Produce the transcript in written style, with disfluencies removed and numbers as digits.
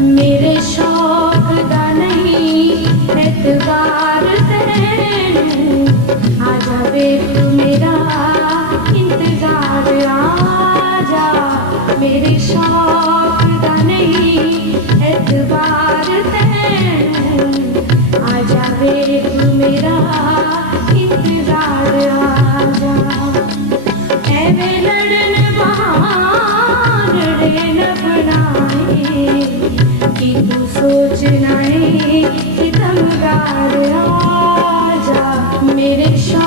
मेरे शौक दा नहीं एतबार तैनू आजा वे तू मेरा इंतजार आजा मेरे शौक दा नहीं एतबार तैनू आजा वे तू मेरा इंतजार आजा ऐवे लड़न बहाने न बनाए कि तू सोचना है सितमगार आजा मेरे शौक